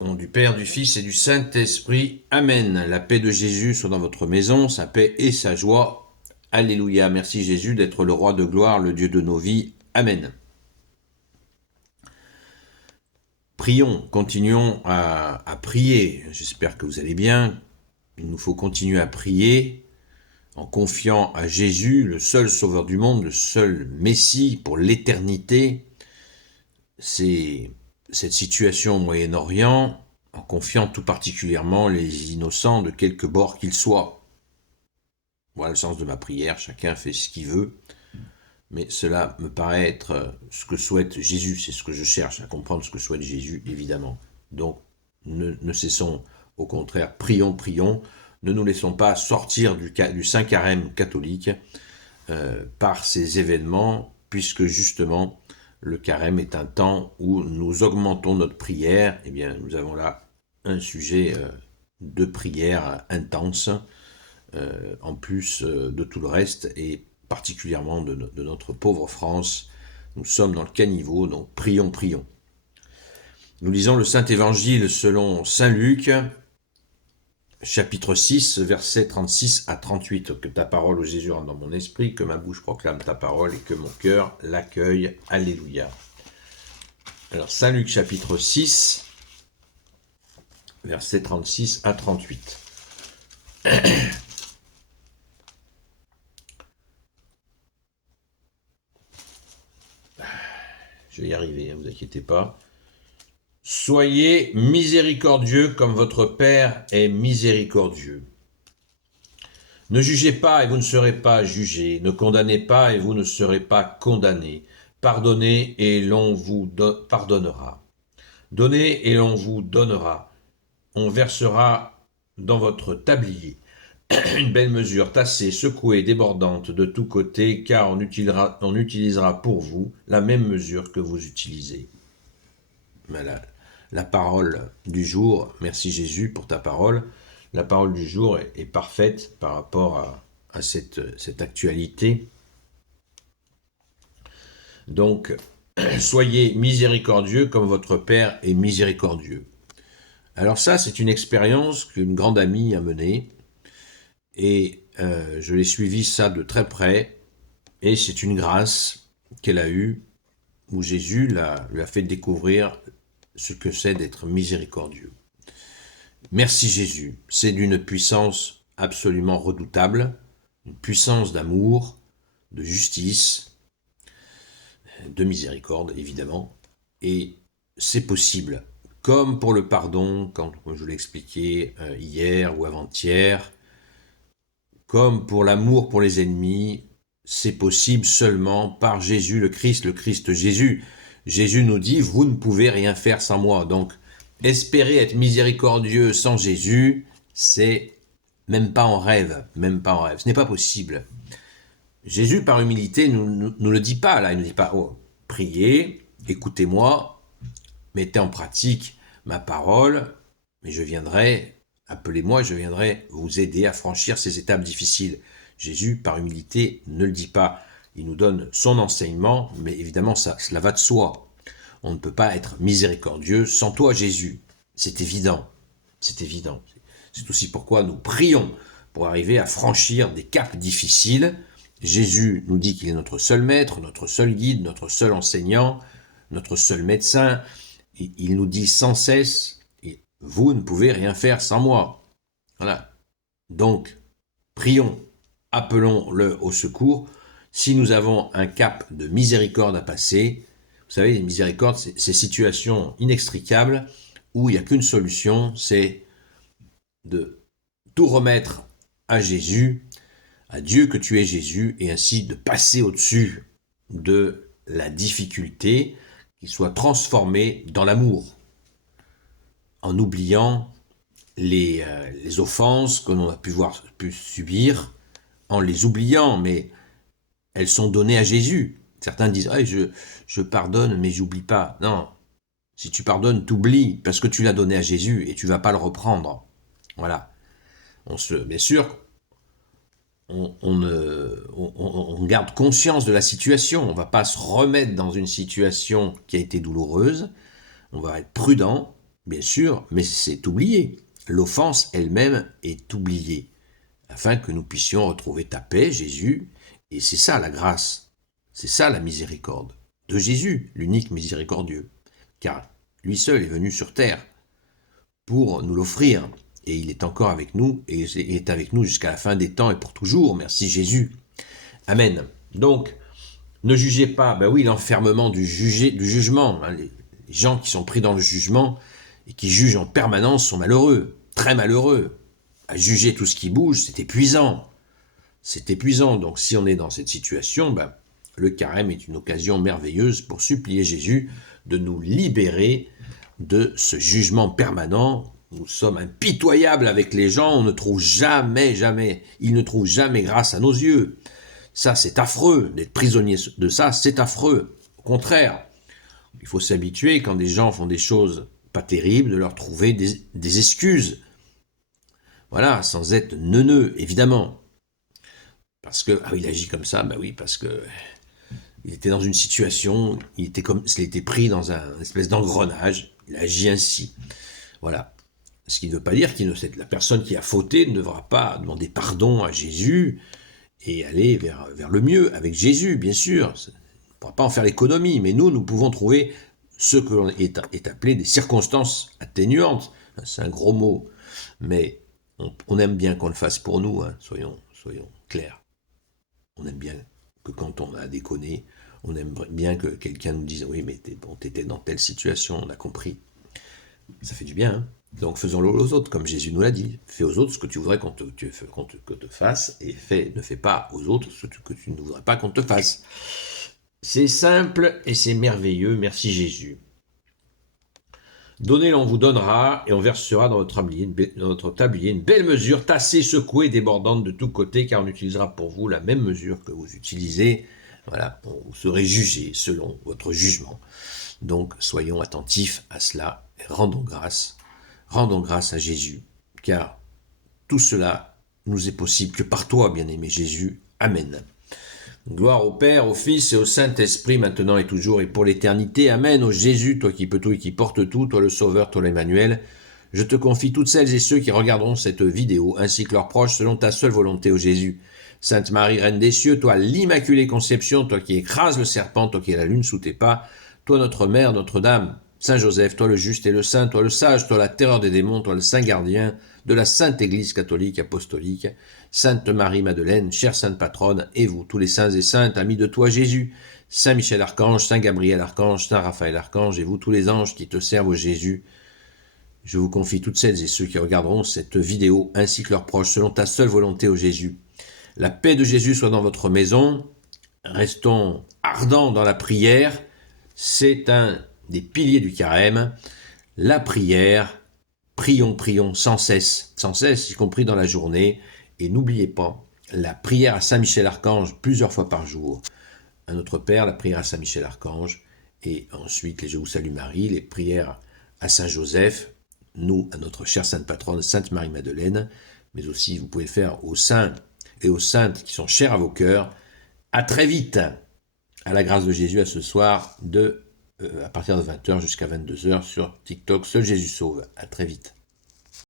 Au nom du Père, du Fils et du Saint-Esprit. Amen. La paix de Jésus soit dans votre maison, sa paix et sa joie. Alléluia. Merci Jésus d'être le roi de gloire, le Dieu de nos vies. Amen. Prions, continuons à prier. J'espère que vous allez bien. Il nous faut continuer à prier en confiant à Jésus, le seul sauveur du monde, le seul Messie pour l'éternité. C'est cette situation au Moyen-Orient, en confiant tout particulièrement les innocents de quelque bord qu'ils soient. Voilà le sens de ma prière, chacun fait ce qu'il veut, mais cela me paraît être ce que souhaite Jésus, c'est ce que je cherche, à comprendre ce que souhaite Jésus, évidemment. Donc, ne cessons, au contraire, prions, ne nous laissons pas sortir du Saint Carême catholique par ces événements, puisque justement, le carême est un temps où nous augmentons notre prière. Eh bien, nous avons là un sujet de prière intense, en plus de tout le reste, et particulièrement de notre pauvre France. Nous sommes dans le caniveau, donc prions. Nous lisons le Saint-Évangile selon Saint Luc, chapitre 6, versets 36 à 38. Que ta parole, ô Jésus, rentre dans mon esprit, que ma bouche proclame ta parole et que mon cœur l'accueille. Alléluia. Alors, Saint Luc, chapitre 6, versets 36 à 38. Je vais y arriver, ne vous inquiétez pas. Soyez miséricordieux comme votre Père est miséricordieux. Ne jugez pas et vous ne serez pas jugés. Ne condamnez pas et vous ne serez pas condamnés. Pardonnez et l'on vous pardonnera. Donnez et l'on vous donnera. On versera dans votre tablier une belle mesure tassée, secouée, débordante de tous côtés, car on utilisera pour vous la même mesure que vous utilisez. Voilà. La parole du jour, merci Jésus pour ta parole. La parole du jour est parfaite par rapport à cette actualité. Donc, soyez miséricordieux comme votre Père est miséricordieux. Alors ça, c'est une expérience qu'une grande amie a menée, et je l'ai suivi ça de très près, et c'est une grâce qu'elle a eue, où Jésus lui a fait découvrir ce que c'est d'être miséricordieux. Merci Jésus, c'est d'une puissance absolument redoutable, une puissance d'amour, de justice, de miséricorde évidemment, et c'est possible. Comme pour le pardon, comme je vous l'ai expliqué hier ou avant-hier, comme pour l'amour pour les ennemis, c'est possible seulement par Jésus le Christ Jésus. Jésus nous dit, vous ne pouvez rien faire sans moi. Donc, espérer être miséricordieux sans Jésus, c'est même pas en rêve. Ce n'est pas possible. Jésus, par humilité, nous le dit pas, là. Il ne nous dit pas, oh, priez, écoutez-moi, mettez en pratique ma parole, mais je viendrai, appelez-moi, je viendrai vous aider à franchir ces étapes difficiles. Jésus, par humilité, ne le dit pas. Il nous donne son enseignement, mais évidemment, cela va de soi. On ne peut pas être miséricordieux sans toi, Jésus. C'est évident. C'est évident. C'est aussi pourquoi nous prions pour arriver à franchir des caps difficiles. Jésus nous dit qu'il est notre seul maître, notre seul guide, notre seul enseignant, notre seul médecin. Il nous dit sans cesse, vous ne pouvez rien faire sans moi. Voilà. Donc, prions, appelons-le au secours. Si nous avons un cap de miséricorde à passer, vous savez, les miséricordes, c'est ces situations inextricables où il n'y a qu'une solution, c'est de tout remettre à Jésus, à Dieu que tu es Jésus, et ainsi de passer au-dessus de la difficulté, qu'il soit transformé dans l'amour, en oubliant les offenses que l'on a pu subir, en les oubliant, mais elles sont données à Jésus. Certains disent ah, je pardonne, mais j'oublie pas. Non, si tu pardonnes, t'oublies, parce que tu l'as donné à Jésus et tu vas pas le reprendre. Voilà. Bien sûr, on garde conscience de la situation. On ne va pas se remettre dans une situation qui a été douloureuse. On va être prudent, bien sûr, mais c'est oublié. L'offense elle-même est oubliée, afin que nous puissions retrouver ta paix, Jésus, et c'est ça la grâce, c'est ça la miséricorde de Jésus, l'unique miséricordieux, car lui seul est venu sur terre pour nous l'offrir, et il est encore avec nous, et il est avec nous jusqu'à la fin des temps et pour toujours. Merci Jésus. Amen. Donc, ne jugez pas, ben oui, l'enfermement du jugement. Hein, les gens qui sont pris dans le jugement et qui jugent en permanence sont malheureux, très malheureux. À juger tout ce qui bouge, c'est épuisant. C'est épuisant. Donc, si on est dans cette situation, ben, le carême est une occasion merveilleuse pour supplier Jésus de nous libérer de ce jugement permanent. Nous sommes impitoyables avec les gens, on ne trouve jamais, ils ne trouvent jamais grâce à nos yeux. Ça, c'est affreux, d'être prisonnier de ça, c'est affreux. Au contraire, il faut s'habituer, quand des gens font des choses pas terribles, de leur trouver des excuses. Voilà, sans être neuneux, évidemment. Parce que, ah oui, il agit comme ça, ben oui, parce que il était dans une situation, il était pris dans un espèce d'engrenage, il agit ainsi. Voilà. Ce qui ne veut pas dire la personne qui a fauté ne devra pas demander pardon à Jésus et aller vers le mieux avec Jésus, bien sûr. On ne pourra pas en faire l'économie, mais nous pouvons trouver ce que l'on est appelé des circonstances atténuantes. C'est un gros mot, mais on aime bien qu'on le fasse pour nous, hein, soyons clairs. On aime bien que quand on a déconné, on aime bien que quelqu'un nous dise « Oui, mais t'étais dans telle situation, on a compris ». Ça fait du bien, hein. Donc faisons-le aux autres, comme Jésus nous l'a dit. Fais aux autres ce que tu voudrais qu'on te fasse, et ne fais pas aux autres ce que tu ne voudrais pas qu'on te fasse. C'est simple et c'est merveilleux, merci Jésus. Donnez, l'on vous donnera, et on versera dans notre tablier une belle mesure, tassée, secouée, débordante de tous côtés, car on utilisera pour vous la même mesure que vous utilisez. Voilà, vous serez jugé selon votre jugement. Donc soyons attentifs à cela, et rendons grâce à Jésus, car tout cela nous est possible que par toi, bien-aimé Jésus. Amen. Gloire au Père, au Fils et au Saint-Esprit, maintenant et toujours et pour l'éternité. Amen. Ô Jésus, toi qui peux tout et qui portes tout, toi le Sauveur, toi l'Emmanuel, je te confie toutes celles et ceux qui regarderont cette vidéo, ainsi que leurs proches, selon ta seule volonté, ô Jésus. Sainte Marie, Reine des cieux, toi l'Immaculée Conception, toi qui écrases le serpent, toi qui es la lune sous tes pas, toi notre Mère, Notre-Dame, Saint Joseph, toi le juste et le saint, toi le sage, toi la terreur des démons, toi le saint gardien de la Sainte Église catholique apostolique, Sainte Marie-Madeleine, chère Sainte Patronne, et vous, tous les saints et saintes, amis de toi Jésus, Saint Michel Archange, Saint Gabriel Archange, Saint Raphaël Archange, et vous, tous les anges qui te servent, ô Jésus, je vous confie toutes celles et ceux qui regarderont cette vidéo, ainsi que leurs proches, selon ta seule volonté, ô Jésus. La paix de Jésus soit dans votre maison, restons ardents dans la prière, c'est un des piliers du carême, la prière, prions sans cesse, y compris dans la journée, et n'oubliez pas, la prière à Saint Michel Archange plusieurs fois par jour, à notre Père, la prière à Saint Michel Archange, et ensuite les Je vous salue Marie, les prières à Saint Joseph, nous, à notre chère Sainte Patronne, Sainte Marie-Madeleine, mais aussi vous pouvez le faire aux saints et aux saintes qui sont chers à vos cœurs. À très vite, à la grâce de Jésus, à ce soir, à partir de 20h jusqu'à 22h sur TikTok, Seul Jésus sauve. À très vite.